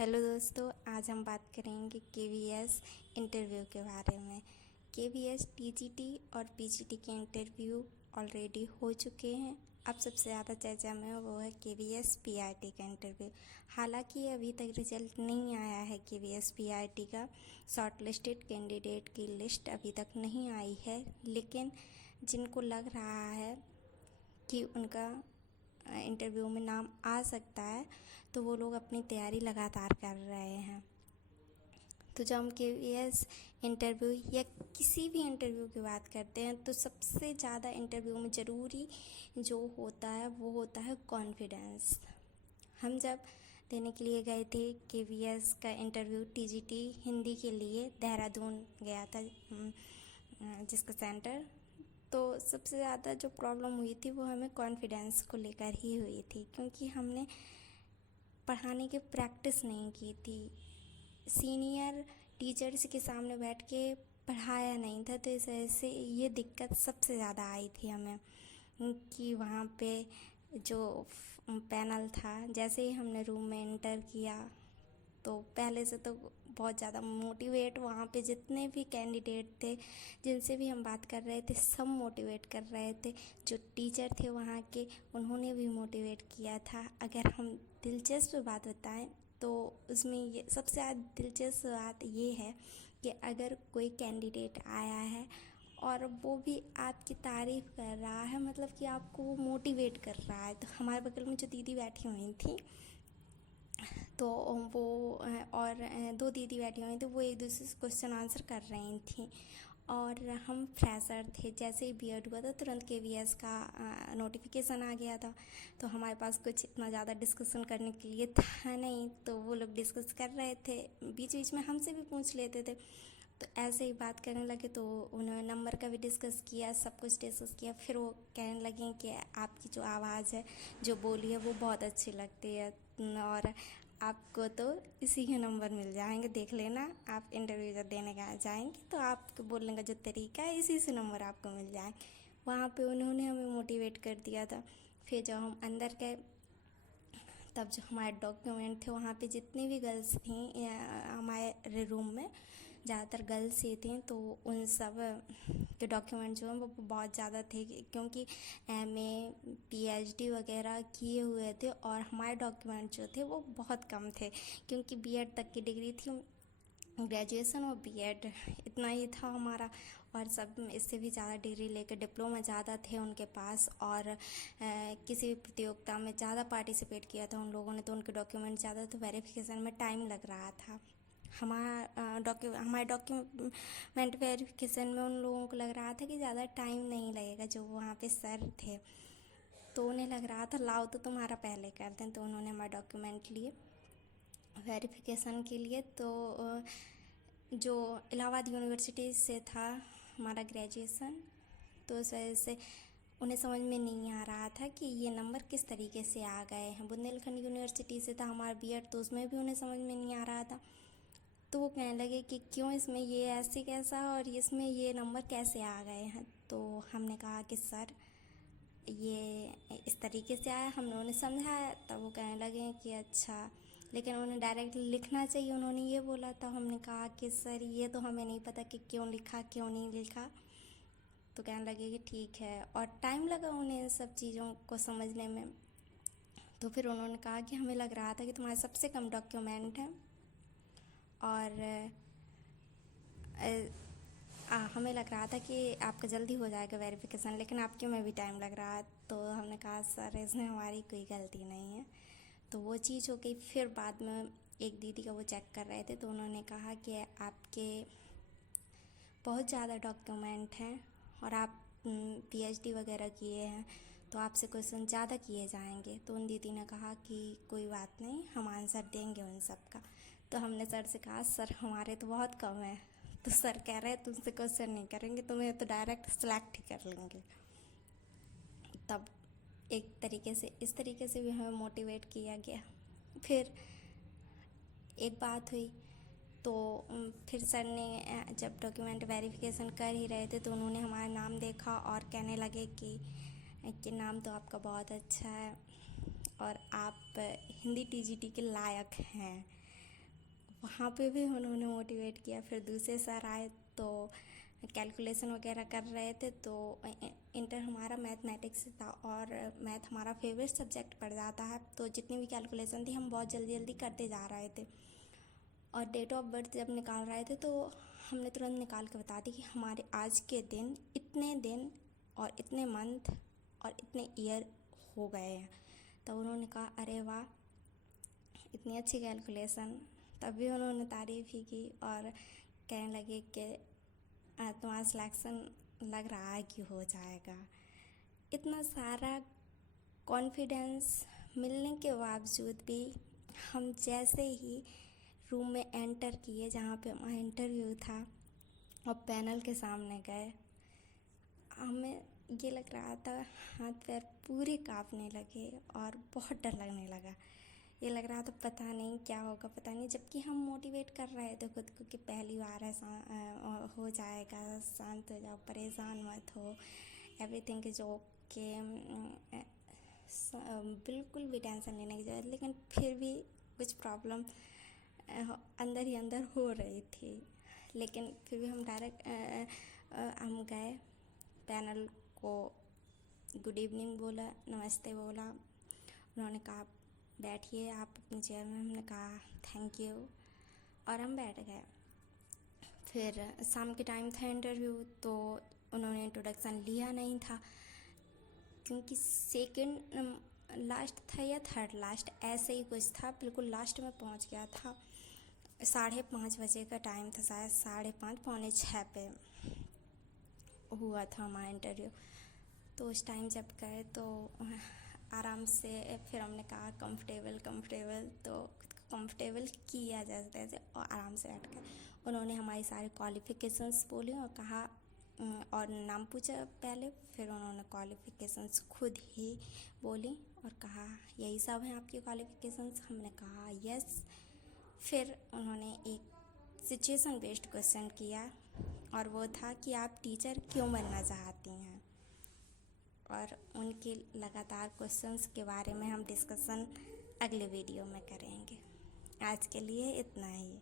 Hello दोस्तों, आज हम बात करेंगे केवीएस इंटरव्यू के बारे में। केवीएस टीजीटी और पीजीटी के इंटरव्यू ऑलरेडी हो चुके हैं। अब सबसे ज़्यादा चर्चा में वो है केवीएस पीआरटी का इंटरव्यू। हालांकि अभी तक रिजल्ट नहीं आया है केवीएस पीआरटी का। शॉर्टलिस्टेड कैंडिडेट की लिस्ट अभी तक नहीं आई है, लेकिन जिनको लग रहा है कि उनका इंटरव्यू में नाम आ सकता है तो वो लोग अपनी तैयारी लगातार कर रहे हैं। तो जब हम केवीएस इंटरव्यू या किसी भी इंटरव्यू की बात करते हैं तो सबसे ज़्यादा इंटरव्यू में ज़रूरी जो होता है वो होता है कॉन्फिडेंस। हम जब देने के लिए गए थे केवीएस का इंटरव्यू टीजीटी हिंदी के लिए, देहरादून गया था जिसका सेंटर, तो सबसे ज़्यादा जो प्रॉब्लम हुई थी वो हमें कॉन्फिडेंस को लेकर ही हुई थी, क्योंकि हमने पढ़ाने की प्रैक्टिस नहीं की थी। सीनियर टीचर्स के सामने बैठ के पढ़ाया नहीं था, तो इस वजह से ये दिक्कत सबसे ज़्यादा आई थी हमें कि वहाँ पे जो पैनल था, जैसे ही हमने रूम में एंटर किया तो पहले से तो बहुत ज़्यादा मोटिवेट, वहाँ पे जितने भी कैंडिडेट थे जिनसे भी हम बात कर रहे थे सब मोटिवेट कर रहे थे। जो टीचर थे वहाँ के उन्होंने भी मोटिवेट किया था। अगर हम दिलचस्प बात बताएं तो उसमें ये सबसे ज़्यादा दिलचस्प बात ये है कि अगर कोई कैंडिडेट आया है और वो भी आपकी तारीफ़ कर रहा है, मतलब कि आपको वो मोटिवेट कर रहा है। तो हमारे बगल में जो दीदी बैठी हुई थी तो वो और दो दीदी बैठी हुई थी, वो एक दूसरे से क्वेश्चन आंसर कर रही थी और हम फ्रेशर थे। जैसे ही बीएड हुआ था तुरंत केवीएस का नोटिफिकेशन आ गया था, तो हमारे पास कुछ इतना ज़्यादा डिस्कशन करने के लिए था नहीं, तो वो लोग डिस्कस कर रहे थे, बीच बीच में हमसे भी पूछ लेते थे। तो ऐसे ही बात करने लगे तो उन्होंने नंबर का भी डिस्कस किया, सब कुछ डिस्कस किया। फिर वो कहने लगे कि आपकी जो आवाज़ है, जो बोली है, वो बहुत अच्छी लगती है और आपको तो इसी के नंबर मिल जाएंगे, देख लेना। आप इंटरव्यू जब देने का जाएंगे तो आपको बोलने का जो तरीका है इसी से नंबर आपको मिल जाएंगे। वहाँ पे उन्होंने हमें मोटिवेट कर दिया था। फिर जब हम अंदर गए तब जो हमारे डॉक्यूमेंट थे, वहाँ पे जितनी भी गर्ल्स थी हमारे रूम में ज़्यादातर गर्ल्स ही थी, तो उन सब के डॉक्यूमेंट जो हैं वो बहुत ज़्यादा थे, क्योंकि एमए पीएचडी वगैरह किए हुए थे और हमारे डॉक्यूमेंट जो थे वो बहुत कम थे, क्योंकि बीएड तक की डिग्री थी, ग्रेजुएशन और बीएड इतना ही था हमारा। और सब इससे भी ज़्यादा डिग्री लेकर डिप्लोमा ज़्यादा थे उनके पास, और किसी भी प्रतियोगिता में ज़्यादा पार्टिसिपेट किया था उन लोगों ने, तो उनके डॉक्यूमेंट ज़्यादा, तो वेरिफिकेशन में टाइम लग रहा था। हमारे डॉक्यूमेंट वेरिफिकेशन में उन लोगों को लग रहा था कि ज़्यादा टाइम नहीं लगेगा, जो वहाँ पे सर थे, तो उन्हें लग रहा था लाओ तो तुम्हारा पहले कर दें, तो उन्होंने हमारे डॉक्यूमेंट लिए वेरिफिकेशन के लिए। तो जो इलाहाबाद यूनिवर्सिटी से था हमारा ग्रेजुएशन, तो उस वजह से उन्हें समझ में नहीं आ रहा था कि ये नंबर किस तरीके से आ गए हैं। बुंदेलखंड यूनिवर्सिटी से था हमारा बीएड, तो उसमें भी उन्हें समझ में नहीं आ रहा था। तो वो कहने लगे कि क्यों इसमें ये ऐसे कैसा और इसमें ये नंबर कैसे आ गए हैं। तो हमने कहा कि सर ये इस तरीके से आया, हमने उन्हें समझाया। तब वो कहने लगे कि अच्छा, लेकिन उन्हें डायरेक्ट लिखना चाहिए, उन्होंने ये बोला था। हमने कहा कि सर ये तो हमें नहीं पता कि क्यों लिखा क्यों नहीं लिखा। तो कहने लगे कि ठीक है, और टाइम लगा उन्हें इन सब चीज़ों को समझने में। तो फिर उन्होंने कहा कि हमें लग रहा था कि तुम्हारे सबसे कम डॉक्यूमेंट हैं और हमें लग रहा था कि आपका जल्दी हो जाएगा वेरिफिकेशन, लेकिन आपके में भी टाइम लग रहा है। तो हमने कहा सर इसमें हमारी कोई गलती नहीं है। तो वो चीज़ हो गई। फिर बाद में एक दीदी का वो चेक कर रहे थे, तो उन्होंने कहा कि आपके बहुत ज़्यादा डॉक्यूमेंट हैं और आप पीएचडी वगैरह किए हैं, तो आपसे क्वेश्चन ज़्यादा किए जाएंगे। तो उन दीदी ने कहा कि कोई बात नहीं, हम आंसर देंगे उन सब का। तो हमने सर से कहा सर हमारे तो बहुत कम है। तो सर कह रहे हैं तुमसे क्वेश्चन नहीं करेंगे, तुम्हें तो डायरेक्ट सेलेक्ट ही कर लेंगे। तब एक तरीके से इस तरीके से भी हमें मोटिवेट किया गया। फिर एक बात हुई, तो फिर सर ने जब डॉक्यूमेंट वेरिफिकेशन कर ही रहे थे तो उन्होंने हमारा नाम देखा और कहने लगे कि नाम तो आपका बहुत अच्छा है और आप हिंदी टीजीटी के लायक हैं। वहाँ पे भी उन्होंने मोटिवेट किया। फिर दूसरे सर आए तो कैलकुलेशन वगैरह कर रहे थे। तो इंटर हमारा मैथमेटिक्स था और मैथ हमारा फेवरेट सब्जेक्ट पड़ जाता है, तो जितनी भी कैलकुलेशन थी हम बहुत जल्दी जल्दी करते जा रहे थे। और डेट ऑफ बर्थ जब निकाल रहे थे तो हमने तुरंत निकाल के बता दी कि हमारे आज के दिन और इतने मंथ और इतने ईयर हो गए हैं। तो उन्होंने कहा अरे वाह, इतनी अच्छी कैलकुलेशन। तभी उन्होंने तारीफ़ ही की और कहने लगे कि तुम्हारा सिलेक्शन लग रहा है कि हो जाएगा। इतना सारा कॉन्फिडेंस मिलने के बावजूद भी हम जैसे ही रूम में एंटर किए जहाँ पे हमारा इंटरव्यू था और पैनल के सामने गए, हमें ये लग रहा था हाथ पैर पूरे कांपने लगे और बहुत डर लगने लगा। ये लग रहा था पता नहीं क्या होगा, पता नहीं, जबकि हम मोटिवेट कर रहे थे खुद को कि पहली बार है, हो जाएगा, शांत हो जाओ, परेशान मत हो, एवरीथिंग इज ओके, बिल्कुल भी टेंशन लेने की ज़रूरत। लेकिन फिर भी कुछ प्रॉब्लम अंदर ही अंदर हो रही थी। लेकिन फिर भी हम डायरेक्ट हम गए, पैनल को गुड इवनिंग बोला, नमस्ते बोला। उन्होंने कहा बैठिए आप अपनी चेयर में। हमने कहा थैंक यू और हम बैठ गए। फिर शाम के टाइम था इंटरव्यू, तो उन्होंने इंट्रोडक्शन लिया नहीं था क्योंकि सेकंड लास्ट था या थर्ड लास्ट ऐसे ही कुछ था, बिल्कुल लास्ट में पहुंच गया था। 5:30 बजे का टाइम था, शायद 5:30 पौने 6 पे हुआ था हमारा इंटरव्यू। तो उस टाइम जब गए तो आराम से फिर हमने कहा कंफर्टेबल, तो खुद को कंफर्टेबल किया जैसे और आराम से बैठ गए। उन्होंने हमारी सारी क्वालिफ़िकेशंस बोली और कहा और नाम पूछा पहले, फिर उन्होंने क्वालिफ़िकेशंस खुद ही बोली और कहा यही सब हैं आपकी क्वालिफ़िकेशंस। हमने कहा यस। फिर उन्होंने एक सिचुएशन बेस्ड क्वेश्चन किया और वो था कि आप टीचर क्यों बनना चाहती हैं, और उनके लगातार क्वेश्चंस के बारे में हम डिस्कशन अगले वीडियो में करेंगे। आज के लिए इतना ही।